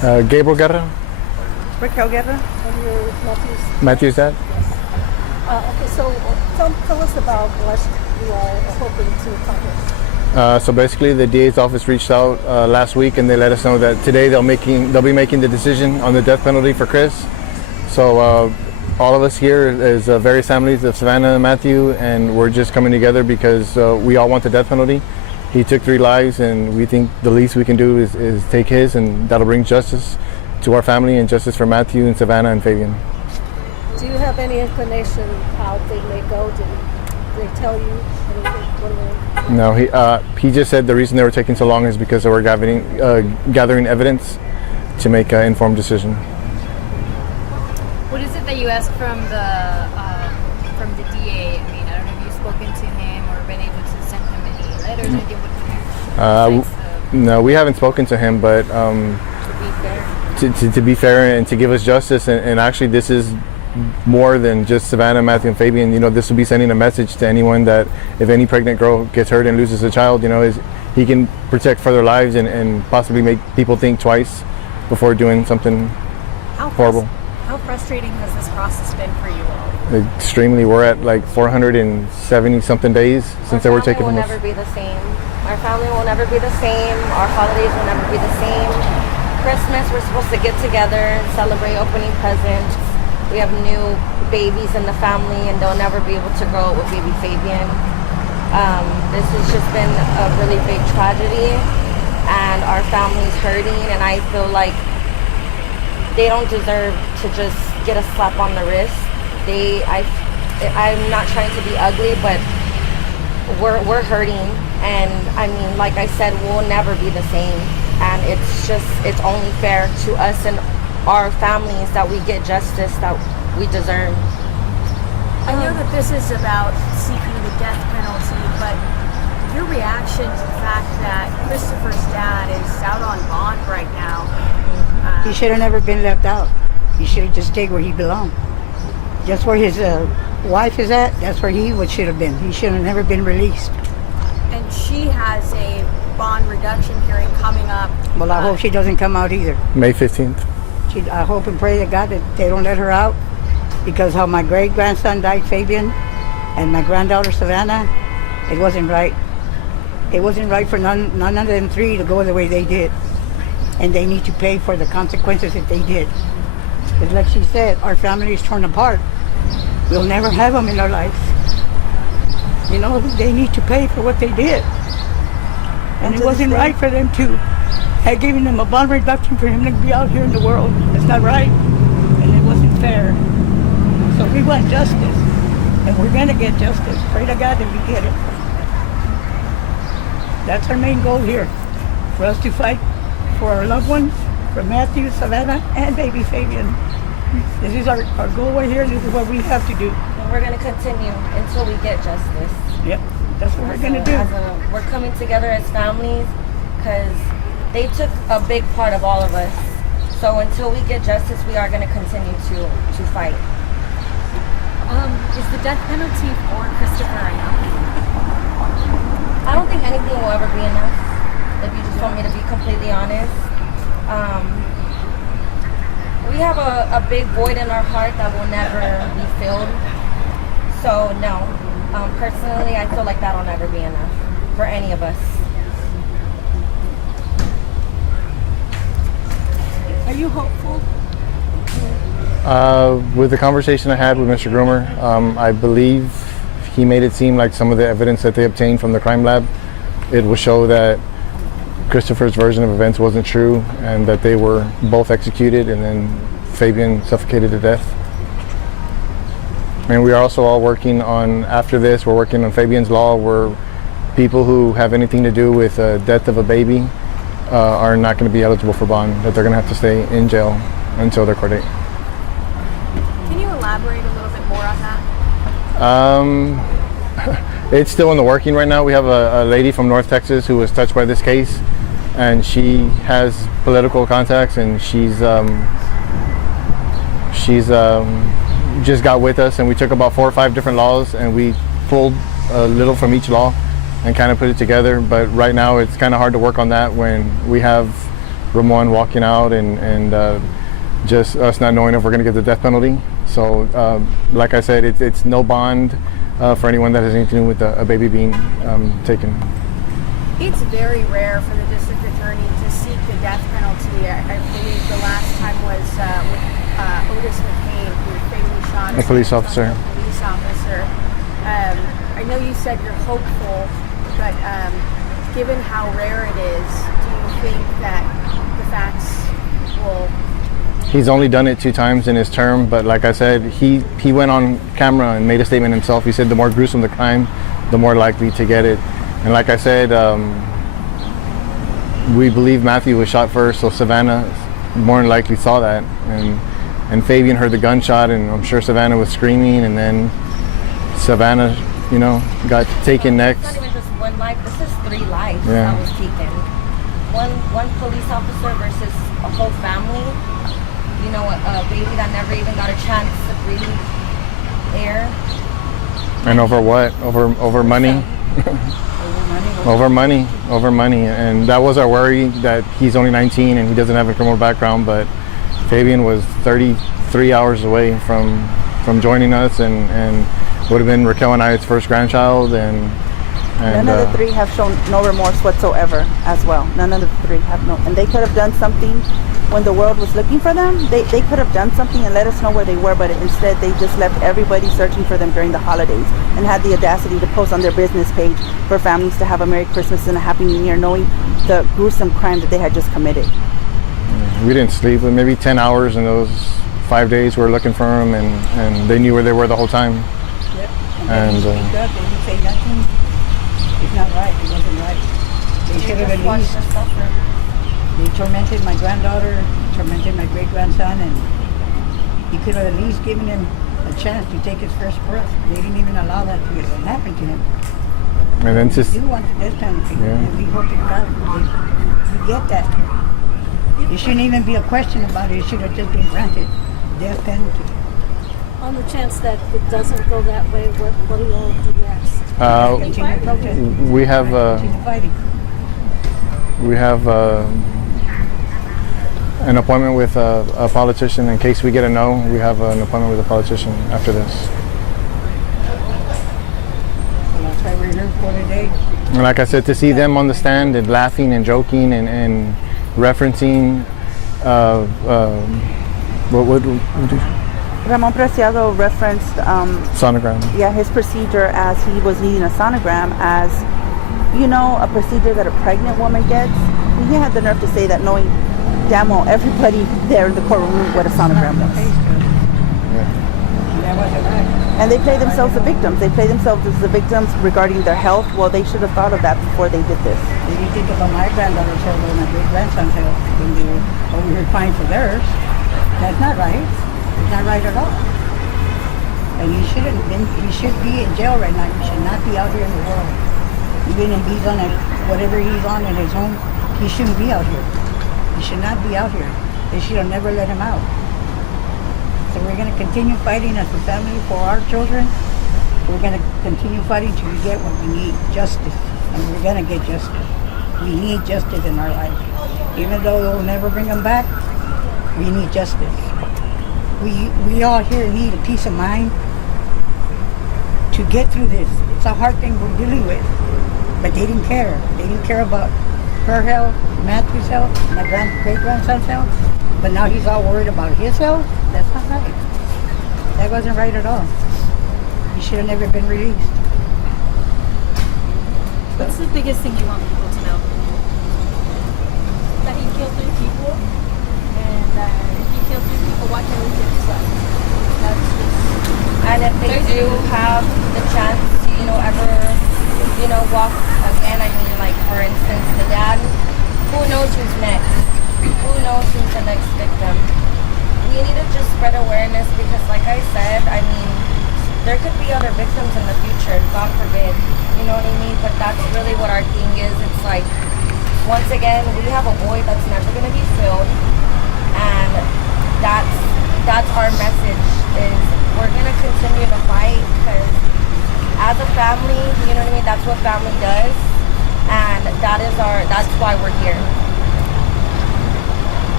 Gabriel Guerra. Raquel Guerra, and you're Matthew's. Matthew's dad. Okay, so tell us about what you are hoping to accomplish. So basically, the DA's office reached out last week, and they let us know that today they'll be making the decision on the death penalty for Chris. So all of us here is various families of Savannah and Matthew, and we're just coming together because we all want the death penalty. He took 3 lives, and we think the least we can do is take his, and that'll bring justice to our family and justice for Matthew and Savannah and Fabian. Do you have any inclination how they may go? Did they tell you anything? No, he just said the reason they were taking so long is because they were gathering evidence to make an informed decision. What is it that you asked from the DA? I mean, I don't know if you've spoken to him or been able to send him any letters or anything. No, we haven't spoken to him, but to be fair and to give us justice, and actually this is more than just Savannah, Matthew, and Fabian. You know, this will be sending a message to anyone that if any pregnant girl gets hurt and loses a child, you know, he can protect further lives and possibly make people think twice before doing something horrible. How frustrating has this process been for you all? Extremely. We're at like 470 something days since they were taken from us. Our family will never be the same. Our family will never be the same. Our holidays will never be the same. Christmas, we're supposed to get together and celebrate opening presents. We have new babies in the family, and they'll never be able to grow up with baby Fabian. This has just been a really big tragedy, and our family's hurting, and I feel like they don't deserve to just get a slap on the wrist. I'm not trying to be ugly, but we're hurting, and I mean, like I said, we'll never be the same, and it's only fair to us and our families that we get justice that we deserve. I know that this is about seeking the death penalty, but your reaction to the fact that Christopher's dad is out on bond right now. He should have never been left out. He should have just stayed where he belonged. Just where his wife is at, that's where he should have been. He should have never been released. And she has a bond reduction hearing coming up. Well, I hope she doesn't come out either. May 15th. I hope and pray to God that they don't let her out, because how my great-grandson died, Fabian, and my granddaughter, Savannah, it wasn't right. It wasn't right for none of them 3 to go the way they did. And they need to pay for the consequences that they did. Because like she said, our family is torn apart. We'll never have them in our lives. You know, they need to pay for what they did. And it wasn't right for them to have given them a bond reduction for him to be out here in the world. It's not right, and it wasn't fair. So we want justice, and we're gonna get justice. Pray to God that we get it. That's our main goal here, for us to fight for our loved ones, for Matthew, Savannah, and baby Fabian. This is our goal right here. This is what we have to do. And we're gonna continue until we get justice. Yep, that's what we're gonna do. We're coming together as families, because they took a big part of all of us. So until we get justice, we are going to continue to fight. Is the death penalty for Christopher enough? I don't think anything will ever be enough, if you just want me to be completely honest. We have a big void in our heart that will never be filled. So no, personally, I feel like that'll never be enough for any of us. Are you hopeful? With the conversation I had with Mr. Groomer, I believe he made it seem like some of the evidence that they obtained from the crime lab, it will show that Christopher's version of events wasn't true, and that they were both executed and then Fabian suffocated to death. And we are also all working on, after this, we're working on Fabian's Law, where people who have anything to do with the death of a baby are not going to be eligible for bond, that they're going to have to stay in jail until their court date. Can you elaborate a little bit more on that? It's still in the working right now. We have a lady from North Texas who was touched by this case, and she has political contacts, and she's just got with us, and we took about 4 or 5 different laws, and we pulled a little from each law and kind of put it together. But right now it's kind of hard to work on that when we have Ramon walking out and just us not knowing if we're going to get the death penalty. So, like I said, it's no bond for anyone that has anything to do with a baby being taken. It's very rare for the district attorney to seek the death penalty. I believe the last time was with Otis McCain, who fatally shot A police officer. A police officer. I know you said you're hopeful, but given how rare it is, do you think that the facts will... He's only done it 2 times in his term, but like I said, he went on camera and made a statement himself. He said the more gruesome the crime, the more likely to get it. And like I said, we believe Matthew was shot first, so Savannah more than likely saw that. And Fabian heard the gunshot, and I'm sure Savannah was screaming, and then Savannah, you know, got taken next. It's not even just one life, this is 3 lives Yeah. that was taken. One police officer versus a whole family. You know, a baby that never even got a chance to breathe air. And over what? Over money? Over money. And that was our worry, that he's only 19 and he doesn't have a criminal background, but Fabian was 33 hours away from joining us and would have been Raquel and I's first grandchild. And None of the 3 have shown no remorse whatsoever as well. None of the 3 have no, and they could have done something when the world was looking for them. They could have done something and let us know where they were, but instead they just left everybody searching for them during the holidays and had the audacity to post on their business page for families to have a Merry Christmas and a Happy New Year, knowing the gruesome crime that they had just committed. we didn't sleep, but maybe 10 hours in those 5 days we were looking for him, and they knew where they were the whole time. Yep. And, And then you speak up and you say nothing. It's not right. It wasn't right. They should have at least. They tormented my granddaughter, tormented my great-grandson, and he could have at least given him a chance to take his first breath. They didn't even allow that to happen to him. and then just You want the death penalty, Yeah. and we hope to God you get that. It shouldn't even be a question about it. It should have just been granted death penalty. On the chance that it doesn't go that way, what do you all do next? Continue protesting. we have Continue fighting. an appointment with a politician. In case we get a no, we have an appointment with a politician after this. So that's why we're here for today. And like I said, to see them on the stand and laughing and joking and referencing what Ramon Preciado referenced sonogram. his procedure as he was needing a sonogram as, you know, a procedure that a pregnant woman gets. He had the nerve to say that, knowing damn well everybody there in the courtroom knew what a sonogram was. That wasn't right. And they play themselves the victims. They play themselves as the victims regarding their health. Well, they should have thought of that before they did this. They didn't think about my granddaughter's health or my great-grandson's health when they were over here crying for theirs. That's not right. It's not right at all. And he shouldn't have been, he should be in jail right now. He should not be out here in the world. Even if he's on whatever he's on in his home, he shouldn't be out here. He should not be out here. They should have never let him out. So we're going to continue fighting as a family for our children. We're going to continue fighting till we get what we need, justice. And we're going to get justice. We need justice in our life. Even though they'll never bring them back, we need justice. We all here need a peace of mind to get through this. It's a hard thing we're dealing with. But they didn't care. They didn't care about her health, Matthew's health, my great-grandson's health. But now he's all worried about his health? That's not right. That wasn't right at all. He should have never been released. What's the biggest thing you want people to know? That he killed 3 people, and if he killed 3 people, why can't we kill his son? That's just... And if they do have the chance to, ever, walk again, I mean, like, for instance, the dad, who knows who's next? Who knows who's the next victim? We need to just spread awareness because, like I said, I mean, there could be other victims in the future, God forbid. You know what I mean? But that's really what our thing is. It's like, once again, we have a void that's never going to be filled. And that's our message, is we're going to continue to fight because as a family, you know what I mean? That's what family does. And that's why we're here.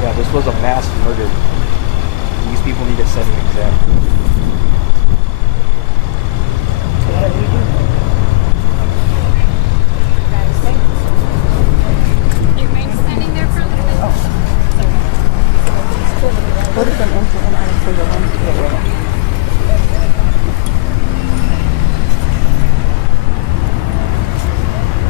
Yeah, this was a mass murder. These people need to set an example.